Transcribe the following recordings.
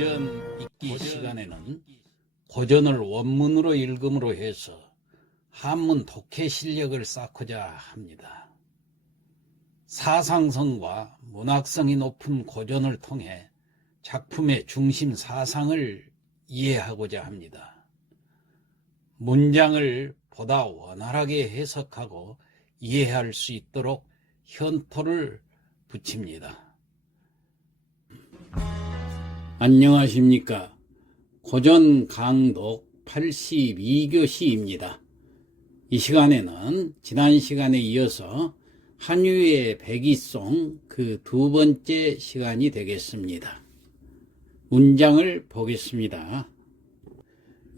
고전 읽기 시간에는 고전을 원문으로 읽음으로 해서 한문 독해 실력을 쌓고자 합니다. 사상성과 문학성이 높은 고전을 통해 작품의 중심 사상을 이해하고자 합니다. 문장을 보다 원활하게 해석하고 이해할 수 있도록 현토를 붙입니다. 안녕하십니까. 고전 강독 82교시입니다. 이 시간에는 지난 시간에 이어서 한유의 백이송 그 두 번째 시간이 되겠습니다. 문장을 보겠습니다.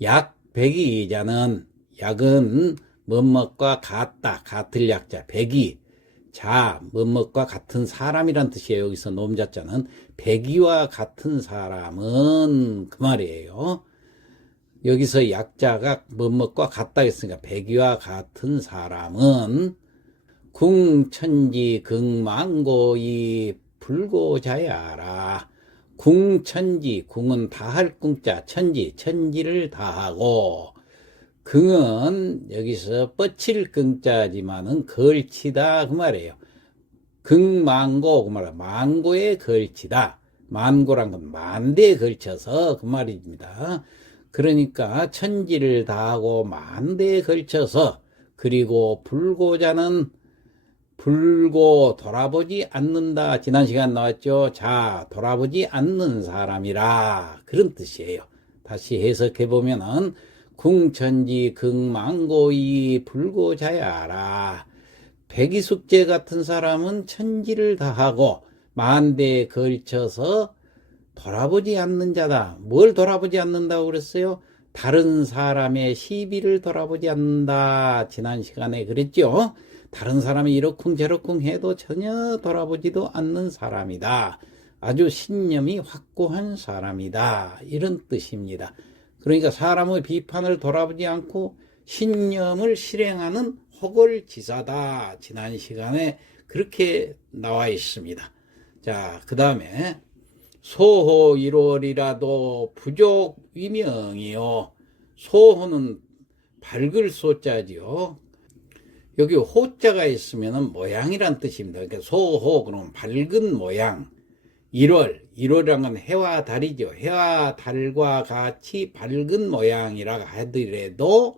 약 백이자는 약은 뭐뭇과 같다, 같을 약자, 백이, 자, 뭐뭇과 같은 사람이란 뜻이에요. 여기서 놈자자는 백이와 같은 사람은 그 말이에요. 여기서 약자가 뭐뭇과 같다 했으니까 백이와 같은 사람은 궁천지 극망고이 불고자야라. 궁천지, 궁은 다할 궁자, 천지를 다하고, 긍은 여기서 뻗칠 긍자지만은 걸치다 그 말이에요. 극망고 그 말이에요. 망고에 걸치다. 만고란 건 만대에 걸쳐서 그 말입니다. 그러니까 천지를 다하고 만대에 걸쳐서, 그리고 불고자는 불고 돌아보지 않는다. 지난 시간 나왔죠. 자, 돌아보지 않는 사람이라 그런 뜻이에요. 다시 해석해 보면은 궁천지 극망고이 불고자야라. 백이숙제 같은 사람은 천지를 다하고 만대에 걸쳐서 돌아보지 않는 자다. 뭘 돌아보지 않는다고 그랬어요? 다른 사람의 시비를 돌아보지 않는다. 지난 시간에 그랬죠. 다른 사람이 이러쿵저러쿵 해도 전혀 돌아보지도 않는 사람이다. 아주 신념이 확고한 사람이다. 이런 뜻입니다. 그러니까 사람의 비판을 돌아보지 않고 신념을 실행하는 호걸지사다. 지난 시간에 그렇게 나와 있습니다. 자, 그 다음에 소호 1월이라도 부족 위명이요. 소호는 밝을 소자지요. 여기 호자가 있으면 모양이란 뜻입니다. 그러니까 소호 그러면 밝은 모양. 1월이란 건 해와 달이죠. 해와 달과 같이 밝은 모양이라 하더라도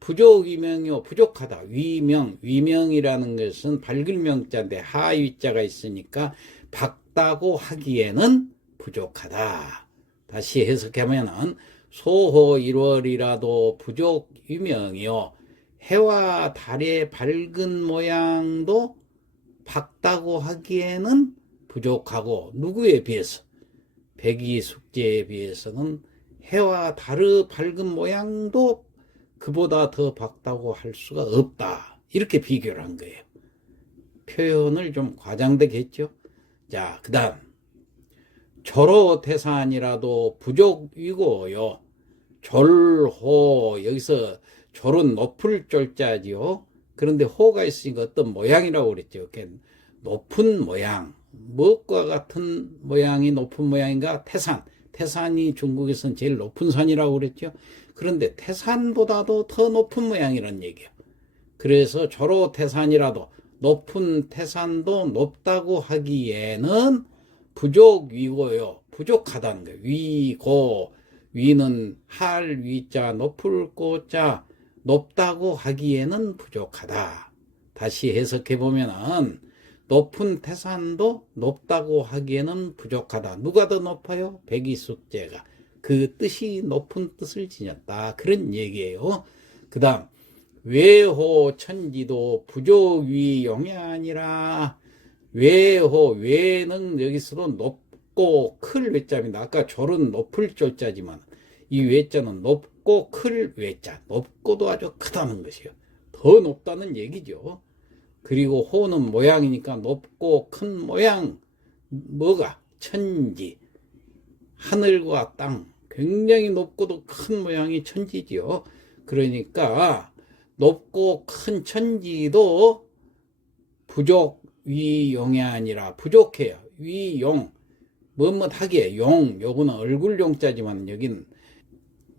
부족 위명이요. 부족하다. 위명이라는 것은 밝을 명자인데 하위자가 있으니까 밝다고 하기에는 부족하다. 다시 해석하면은 소호 1월이라도 부족 위명이요. 해와 달의 밝은 모양도 밝다고 하기에는 부족하고, 누구에 비해서? 백이숙제에 비해서는 해와 달의 밝은 모양도 그보다 더 밝다고 할 수가 없다. 이렇게 비교를 한 거예요. 표현을 좀 과장되게 했죠. 자, 그 다음 졸호태산이라도 부족이고요. 졸호, 여기서 졸은 높을 졸자지요. 그런데 호가 있으니까 어떤 모양이라고 그랬죠. 높은 모양, 무엇과 같은 모양이 높은 모양인가? 태산이 중국에서는 제일 높은 산이라고 그랬죠. 그런데 태산보다도 더 높은 모양이란 얘기예요. 그래서 졸호태산이라도 높은 태산도 높다고 하기에는 부족위고요. 부족하다는 거예요. 위고, 위는 할 위자, 높을 고자, 높다고 하기에는 부족하다. 다시 해석해 보면은 높은 태산도 높다고 하기에는 부족하다. 누가 더 높아요? 백이숙제가. 그 뜻이 높은 뜻을 지녔다. 그런 얘기예요. 그 다음 외호 천지도 부족위 용야니라. 외는 여기서도 높고 클 외자입니다. 아까 졸은 높을 졸자지만 이 외자는 높고 클 외자, 높고도 아주 크다는 것이요. 더 높다는 얘기죠. 그리고 호는 모양이니까 높고 큰 모양, 뭐가? 천지, 하늘과 땅, 굉장히 높고도 큰 모양이 천지지요. 그러니까 높고 큰 천지도 부족 위용이 아니라 부족해요. 위용, 뭐뭐하게 요거는 얼굴 용자지만 여기는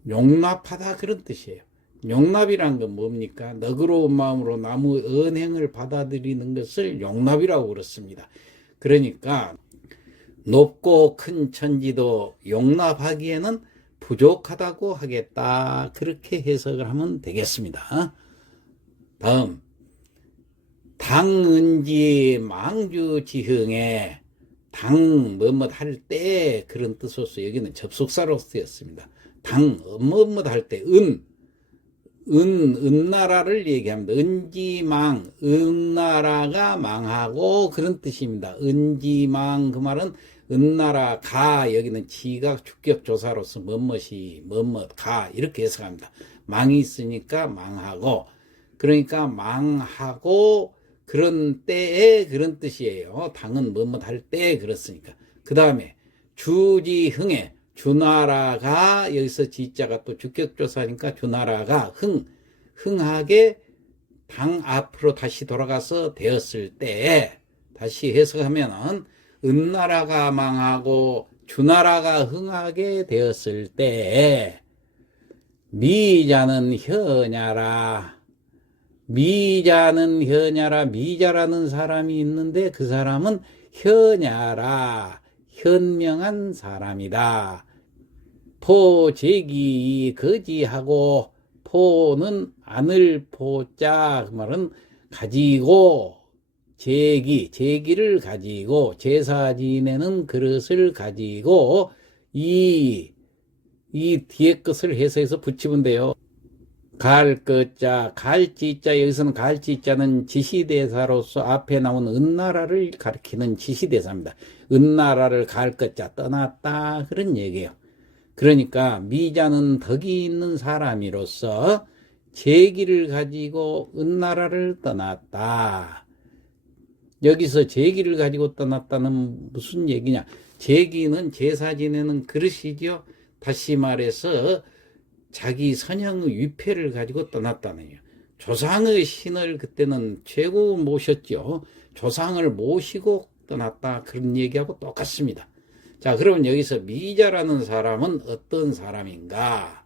용납하다 그런 뜻이에요. 용납이란 건 뭡니까? 너그러운 마음으로 남의 언행을 받아들이는 것을 용납이라고 그렇습니다. 그러니까 높고 큰 천지도 용납하기에는 부족하다고 하겠다. 그렇게 해석을 하면 되겠습니다. 다음 당은지 망주지흥에 당 뭐뭐 할 때 그런 뜻으로서 여기는 접속사로 쓰였습니다. 당 뭐뭐 할 때 은나라를 얘기합니다. 은지망 은나라가 망하고 그런 뜻입니다. 은지망 그 말은 은나라 가 여기는 지각 주격조사로서 뭐뭇이 뭐뭇 가 이렇게 해석합니다. 망이 있으니까 망하고 그러니까 망하고 그런 때에 그런 뜻이에요. 당은 뭐뭐 할 때 그렇으니까. 그 다음에 주지흥에 주나라가 여기서 지자가 또 주격조사니까 주나라가 흥하게 당 앞으로 다시 돌아가서 되었을 때 다시 해석하면은 은나라가 망하고 주나라가 흥하게 되었을 때 미자는 현야라 미자라는 사람이 있는데 그 사람은 현야라 현명한 사람이다. 포제기 거지하고 포는 안을 포자 그 말은 가지고 제기를 가지고 제사 지내는 그릇을 가지고 이 뒤에 것을 해석해서 붙이면 돼요. 갈것자 갈지자 여기서는 갈지자는 지시대사로서 앞에 나온 은나라를 가리키는 지시대사입니다. 은나라를 갈것자 떠났다 그런 얘기예요. 그러니까 미자는 덕이 있는 사람이로서 제기를 가지고 은나라를 떠났다. 여기서 제기를 가지고 떠났다는 무슨 얘기냐? 제기는 제사 지내는 그릇이죠. 다시 말해서 자기 선형의 위패를 가지고 떠났다는 거예요. 조상의 신을 그때는 최고 모셨죠. 조상을 모시고 떠났다 그런 얘기하고 똑같습니다. 자, 그러면 여기서 미자라는 사람은 어떤 사람인가?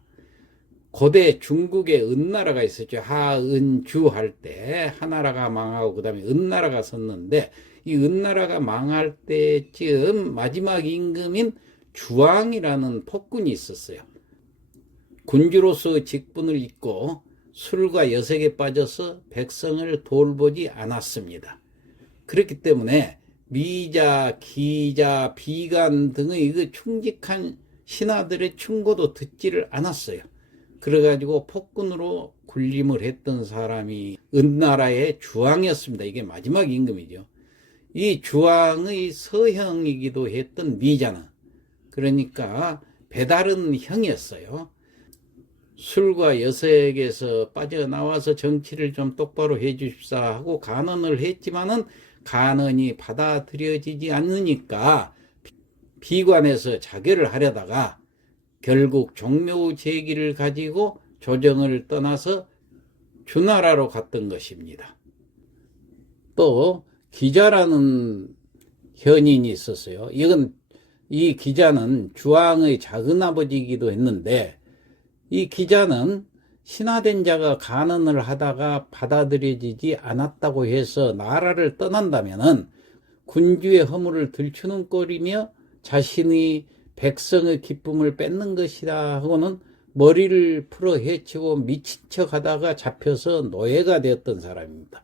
고대 중국에 은나라가 있었죠. 하은주 할 때 하나라가 망하고 그 다음에 은나라가 섰는데 이 은나라가 망할 때쯤 마지막 임금인 주왕이라는 폭군이 있었어요. 군주로서 직분을 잊고 술과 여색에 빠져서 백성을 돌보지 않았습니다. 그렇기 때문에 미자, 기자, 비간 등의 그 충직한 신하들의 충고도 듣지를 않았어요. 그래가지고 폭군으로 군림을 했던 사람이 은나라의 주왕이었습니다. 이게 마지막 임금이죠. 이 주왕의 서형이기도 했던 미자는 그러니까 배다른 형이었어요. 술과 여색에서 빠져나와서 정치를 좀 똑바로 해 주십사 하고 간언을 했지만은 간언이 받아들여지지 않으니까 비관해서 자결을 하려다가 결국 종묘제기를 가지고 조정을 떠나서 주나라로 갔던 것입니다. 또 기자라는 현인이 있었어요. 이 기자는 주왕의 작은아버지이기도 했는데 이 기자는 신하된 자가 간언을 하다가 받아들여지지 않았다고 해서 나라를 떠난다면은 군주의 허물을 들추는 꼴이며 자신의 백성의 기쁨을 뺏는 것이다 하고는 머리를 풀어 헤치고 미친 척 하다가 잡혀서 노예가 되었던 사람입니다.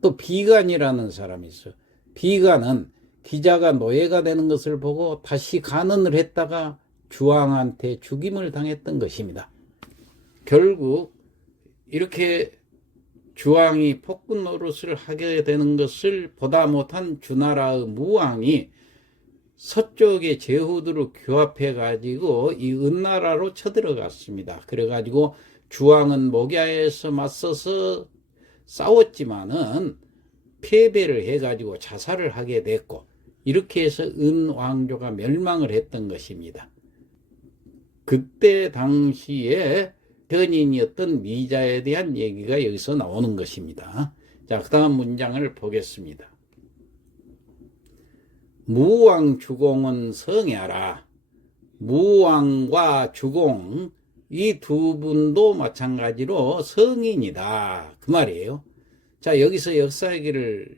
또 비간이라는 사람이 있어요. 비간은 기자가 노예가 되는 것을 보고 다시 간언을 했다가 주왕한테 죽임을 당했던 것입니다. 결국 이렇게 주왕이 폭군 노릇을 하게 되는 것을 보다 못한 주나라의 무왕이 서쪽의 제후들을 규합해 가지고 이 은나라로 쳐들어갔습니다. 그래 가지고 주왕은 목야에서 맞서서 싸웠지만은 패배를 해 가지고 자살을 하게 됐고 이렇게 해서 은왕조가 멸망을 했던 것입니다. 그때 당시에 현인이었던 미자에 대한 얘기가 여기서 나오는 것입니다. 자, 그 다음 문장을 보겠습니다. 무왕 주공은 성야라. 무왕과 주공 이 두 분도 마찬가지로 성인이다 그 말이에요. 자, 여기서 역사 얘기를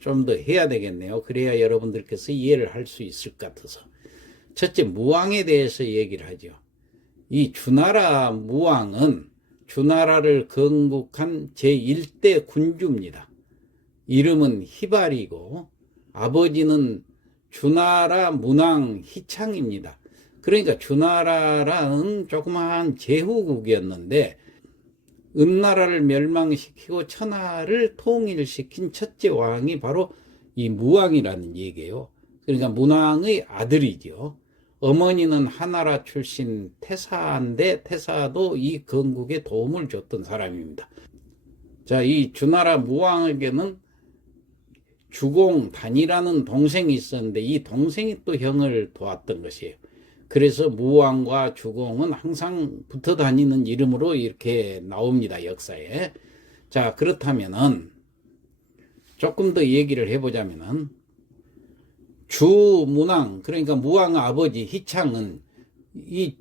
좀 더 해야 되겠네요. 그래야 여러분들께서 이해를 할 수 있을 것 같아서. 첫째, 무왕에 대해서 얘기를 하죠. 이 주나라 무왕은 주나라를 건국한 제1대 군주입니다. 이름은 희발이고 아버지는 주나라 문왕 희창입니다. 그러니까 주나라라는 조그마한 제후국이었는데 은나라를 멸망시키고 천하를 통일시킨 첫째 왕이 바로 이 무왕이라는 얘기예요. 그러니까 문왕의 아들이죠. 어머니는 하나라 출신 태사인데 태사도 이 건국에 도움을 줬던 사람입니다. 자, 이 주나라 무왕에게는 주공단이라는 동생이 있었는데 이 동생이 또 형을 도왔던 것이에요. 그래서 무왕과 주공은 항상 붙어 다니는 이름으로 이렇게 나옵니다, 역사에. 자, 그렇다면은 조금 더 얘기를 해보자면은 주문왕, 그러니까 무왕 아버지 희창은 이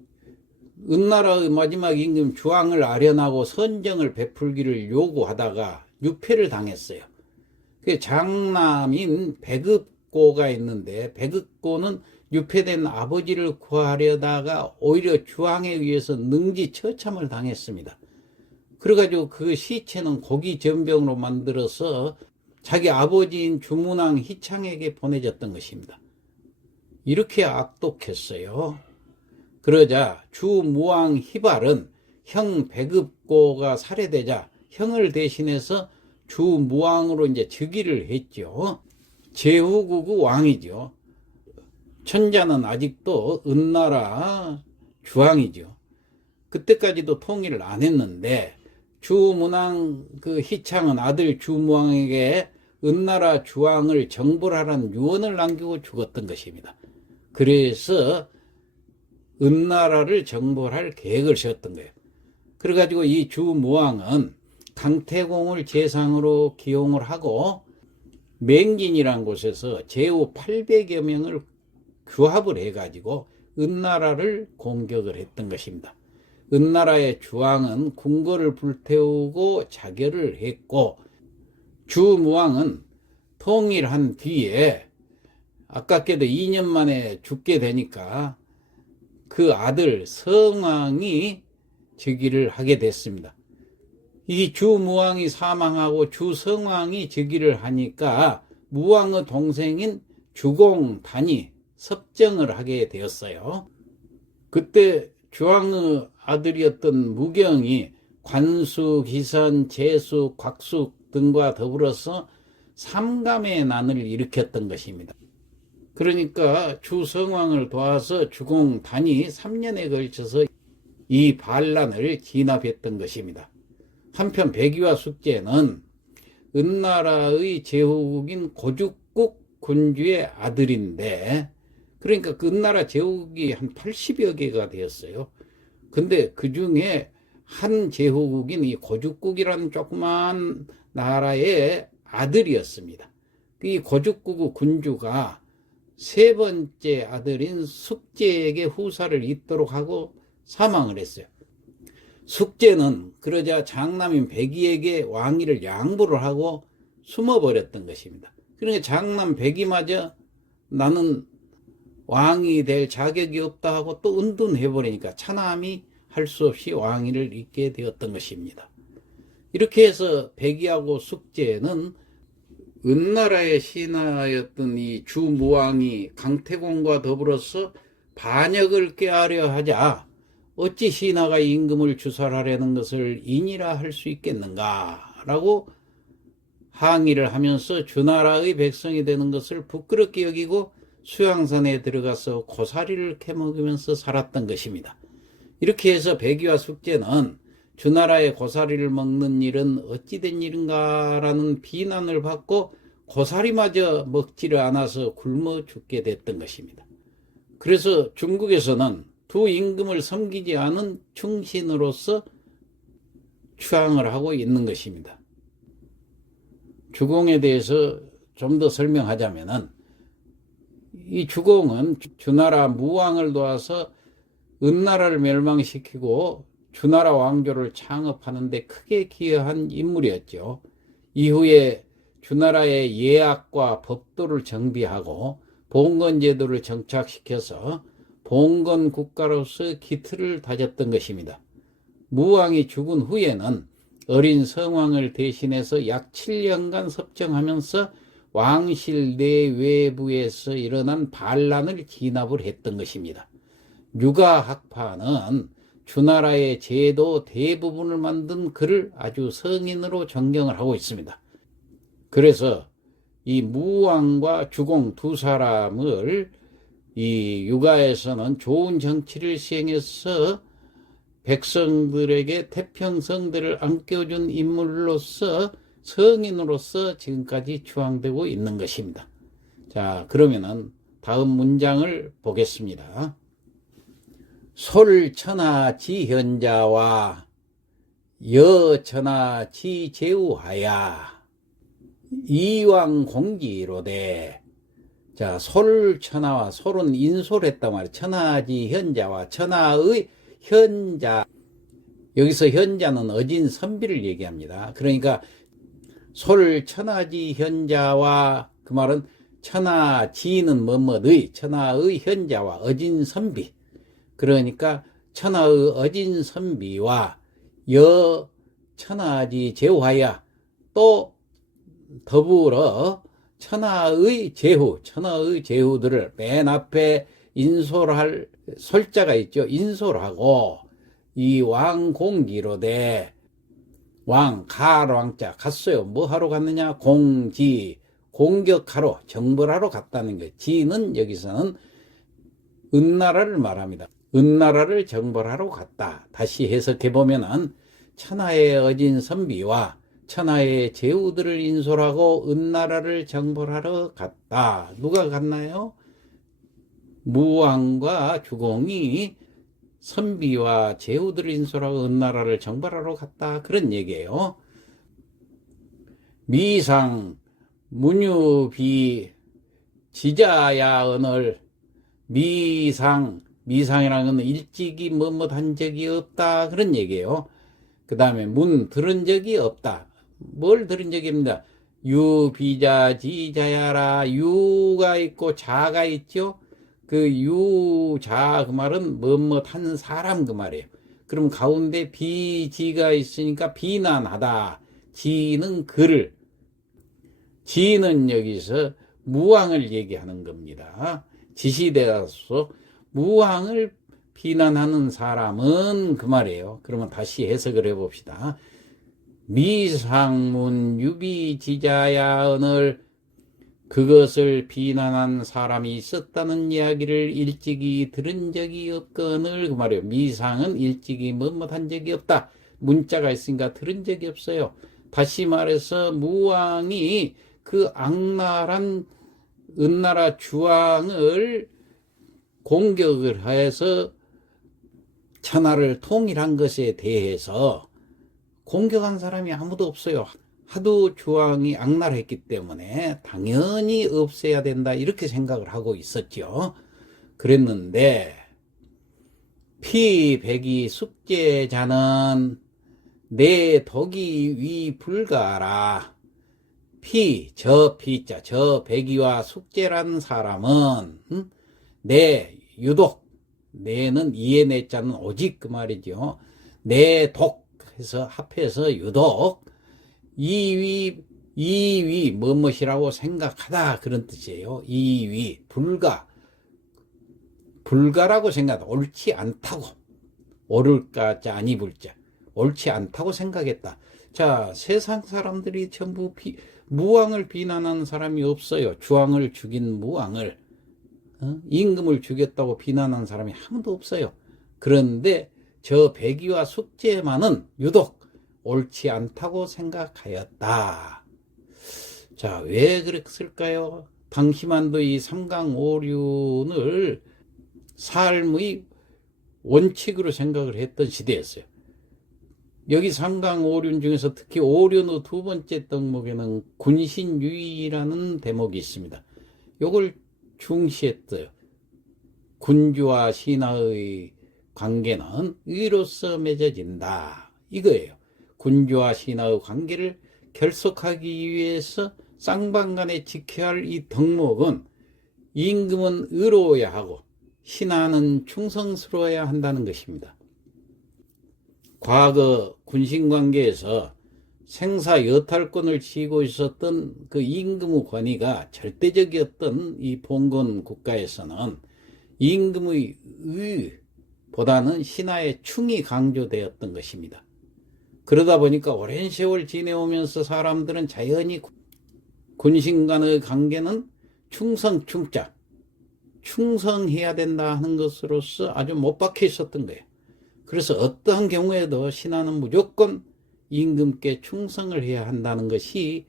은나라의 마지막 임금 주왕을 아련하고 선정을 베풀기를 요구하다가 유패를 당했어요. 그 장남인 백읍고가 있는데 백읍고는 유패된 아버지를 구하려다가 오히려 주왕에 의해서 능지처참을 당했습니다. 그래가지고 그 시체는 고기 전병으로 만들어서 자기 아버지인 주문왕 희창에게 보내졌던 것입니다. 이렇게 악독했어요. 그러자 주무왕 희발은 형 백읍고가 살해되자 형을 대신해서 주무왕으로 이제 즉위를 했죠. 제후국의 왕이죠. 천자는 아직도 은나라 주왕이죠. 그때까지도 통일을 안 했는데 주문왕 그 희창은 아들 주무왕에게 은나라 주왕을 정벌하라는 유언을 남기고 죽었던 것입니다. 그래서 은나라를 정벌할 계획을 세웠던 거예요. 그래가지고 이 주무왕은 강태공을 제상으로 기용을 하고 맹진이라는 곳에서 제후 800여 명을 규합을 해가지고 은나라를 공격을 했던 것입니다. 은나라의 주왕은 궁궐을 불태우고 자결을 했고 주무왕은 통일한 뒤에 아깝게도 2년 만에 죽게 되니까 그 아들 성왕이 즉위를 하게 됐습니다. 이 주무왕이 사망하고 주성왕이 즉위를 하니까 무왕의 동생인 주공단이 섭정을 하게 되었어요. 그때 주왕의 아들이었던 무경이 관수, 기선, 재수, 곽수 등과 더불어서 삼감의 난을 일으켰던 것입니다. 그러니까 주성왕을 도와서 주공단이 3년에 걸쳐서 이 반란을 진압했던 것입니다. 한편 백의와 숙제는 은나라의 제후국인 고죽국 군주의 아들인데 그러니까 그 은나라 제후국이 한 80여 개가 되었어요. 근데 그 중에 한 제후국인 이 고죽국이라는 조그만 나라의 아들이었습니다. 이 고죽국의 군주가 세 번째 아들인 숙제에게 후사를 잇도록 하고 사망을 했어요. 숙제는 그러자 장남인 백의에게 왕위를 양보를 하고 숨어버렸던 것입니다. 그러니까 장남 백의마저 나는 왕이 될 자격이 없다 하고 또 은둔해버리니까 차남이 할 수 없이 왕위를 잇게 되었던 것입니다. 이렇게 해서 백의하고 숙제는 은나라의 신하였던 이 주무왕이 강태공과 더불어서 반역을 꾀하려 하자 어찌 신하가 임금을 주살하려는 것을 인이라 할 수 있겠는가 라고 항의를 하면서 주나라의 백성이 되는 것을 부끄럽게 여기고 수양산에 들어가서 고사리를 캐먹으면서 살았던 것입니다. 이렇게 해서 백의와 숙제는 주나라의 고사리를 먹는 일은 어찌된 일인가 라는 비난을 받고 고사리마저 먹지를 않아서 굶어 죽게 됐던 것입니다. 그래서 중국에서는 두 임금을 섬기지 않은 충신으로서 추앙을 하고 있는 것입니다. 주공에 대해서 좀 더 설명하자면은 이 주공은 주나라 무왕을 도와서 은나라를 멸망시키고 주나라 왕조를 창업하는 데 크게 기여한 인물이었죠. 이후에 주나라의 예학과 법도를 정비하고 봉건제도를 정착시켜서 봉건 국가로서 기틀을 다졌던 것입니다. 무왕이 죽은 후에는 어린 성왕을 대신해서 약 7년간 섭정하면서 왕실 내외부에서 일어난 반란을 진압을 했던 것입니다. 유가학파는 주나라의 제도 대부분을 만든 그를 아주 성인으로 존경을 하고 있습니다. 그래서 이 무왕과 주공 두 사람을 이 유가에서는 좋은 정치를 시행해서 백성들에게 태평성대를 안겨준 인물로서 성인으로서 지금까지 추앙되고 있는 것입니다. 자, 그러면은 다음 문장을 보겠습니다. 솔천하 지현자와 여천하 지제우하야 이왕공기로되. 자, 솔천하와 솔은 인솔했단 말이에요. 천하지현자와 천하의 현자, 여기서 현자는 어진 선비를 얘기합니다. 그러니까 솔천하지현자와, 그 말은 천하지는 뭐뭐의, 천하의 현자와 어진 선비, 그러니까 천하의 어진 선비와 여 천하지 제후하야, 또 더불어 천하의 제후, 천하의 제후들을 맨 앞에 인솔할 솔자가 있죠. 인솔하고 이 왕공기로되, 왕, 가왕자 갔어요. 뭐 하러 갔느냐? 공지, 공격하러, 정벌하러 갔다는 거예요. 지는 여기서는 은나라를 말합니다. 은나라를 정벌하러 갔다. 다시 해석해 보면은 천하의 어진 선비와 천하의 제후들을 인솔하고 은나라를 정벌하러 갔다. 누가 갔나요? 무왕과 주공이 선비와 제후들을 인솔하고 은나라를 정벌하러 갔다. 그런 얘기예요. 미상 문유비 지자야 언을. 미상이라는 건 일찍이 뭐뭐 한 적이 없다, 그런 얘기예요. 그 다음에 문, 들은 적이 없다. 뭘 들은 적이 없습니다. 유비자 지자야라. 유가 있고 자가 있죠. 그 유자, 그 말은 뭐뭐 한 사람, 그 말이에요. 그럼 가운데 비지가 있으니까 비난하다. 지는 그를. 지는 여기서 무왕을 얘기하는 겁니다. 지시되어서 무왕을 비난하는 사람은, 그 말이에요. 그러면 다시 해석을 해봅시다. 미상문 유비지자야 언을, 그것을 비난한 사람이 있었다는 이야기를 일찍이 들은 적이 없거늘, 그 말이에요. 미상은 일찍이 뭐뭐한 적이 없다. 문자가 있으니까 들은 적이 없어요. 다시 말해서 무왕이 그 악랄한 은나라 주왕을 공격을 해서 천하를 통일한 것에 대해서 공격한 사람이 아무도 없어요. 하도 주왕이 악랄했기 때문에 당연히 없애야 된다, 이렇게 생각을 하고 있었죠. 그랬는데 피백이 숙제자는 내 덕이 위 불가라. 저 피자, 저 백이와 숙제라는 사람은 내 유독, 내는 이에 내자는 오직, 그 말이죠. 내 독 해서 합해서 유독 이위 뭐뭇이라고 생각하다, 그런 뜻이에요. 이위 불가라고 생각하다. 옳지 않다고. 옳을까 자 아니 불자, 옳지 않다고 생각했다. 자, 세상 사람들이 전부 무왕을 비난하는 사람이 없어요. 주왕을 죽인 무왕을, 임금을 죽였다고 비난하는 사람이 아무도 없어요. 그런데 저 백이와 숙제만은 유독 옳지 않다고 생각하였다. 자, 왜 그랬을까요? 당시만도 이 삼강오륜을 삶의 원칙으로 생각을 했던 시대였어요. 여기 삼강오륜 중에서 특히 오륜의 두 번째 덕목에는 군신유의라는 대목이 있습니다. 요걸 중시했어요. 군주와 신하의 관계는 의로서 맺어진다. 이거예요. 군주와 신하의 관계를 결속하기 위해서 쌍방간에 지켜야 할 이 덕목은 임금은 의로워야 하고 신하는 충성스러워야 한다는 것입니다. 과거 군신관계에서 생사 여탈권을 쥐고 있었던 그 임금의 권위가 절대적이었던 이 봉건 국가에서는 임금의 의보다는 신하의 충이 강조되었던 것입니다. 그러다 보니까 오랜 세월 지내오면서 사람들은 자연히 군신 간의 관계는 충성, 충자, 충성해야 된다 하는 것으로서 아주 못 박혀 있었던 거예요. 그래서 어떠한 경우에도 신하는 무조건 임금께 충성을 해야 한다는 것이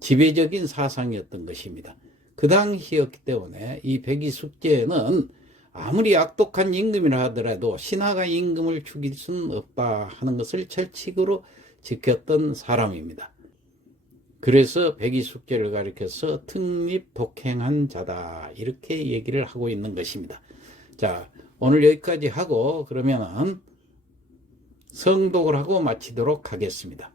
지배적인 사상이었던 것입니다. 그 당시였기 때문에 이 백의숙제는 아무리 악독한 임금이라 하더라도 신하가 임금을 죽일 수는 없다 하는 것을 철칙으로 지켰던 사람입니다. 그래서 백의숙제를 가리켜서 특립독행한 자다 이렇게 얘기를 하고 있는 것입니다. 자, 오늘 여기까지 하고 그러면은 성독을 하고 마치도록 하겠습니다.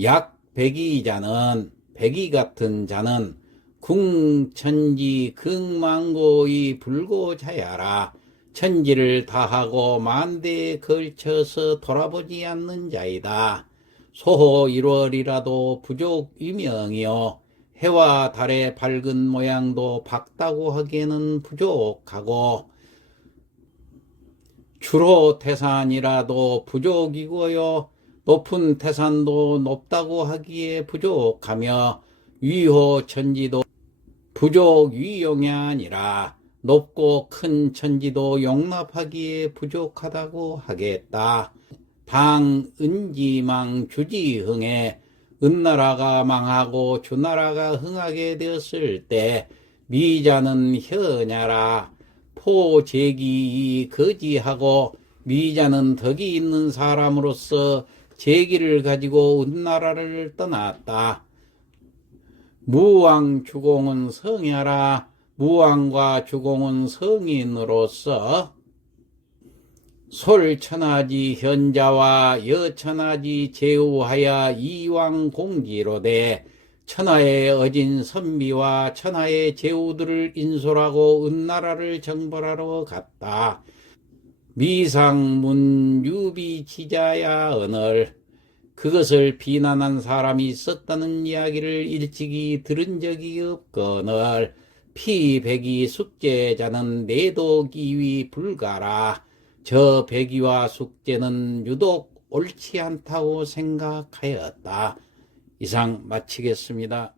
약 백의자는 백의 같은 자는 궁천지 극망고의 불고자야라. 천지를 다하고 만대에 걸쳐서 돌아보지 않는 자이다. 소호 1월이라도 부족 유명이요 해와 달의 밝은 모양도 밝다고 하기에는 부족하고 주로 태산이라도 부족이고요 높은 태산도 높다고 하기에 부족하며 위호 천지도 부족 위용이 아니라 높고 큰 천지도 용납하기에 부족하다고 하겠다. 당 은지망 주지흥에 은나라가 망하고 주나라가 흥하게 되었을 때 미자는 현야라. 포제기 거지하고 미자는 덕이 있는 사람으로서 제기를 가지고 은나라를 떠났다. 무왕 주공은 성야라. 무왕과 주공은 성인으로서 솔천하지 현자와 여천하지 제우하여 이왕공지로되 천하의 어진 선비와 천하의 제우들을 인솔하고 은나라를 정벌하러 갔다. 미상문 유비치자야 언을 그것을 비난한 사람이 있었다는 이야기를 일찍이 들은 적이 없거늘 피백의 숙제자는 내도기위 불가라. 저 백의와 숙제는 유독 옳지 않다고 생각하였다. 이상 마치겠습니다.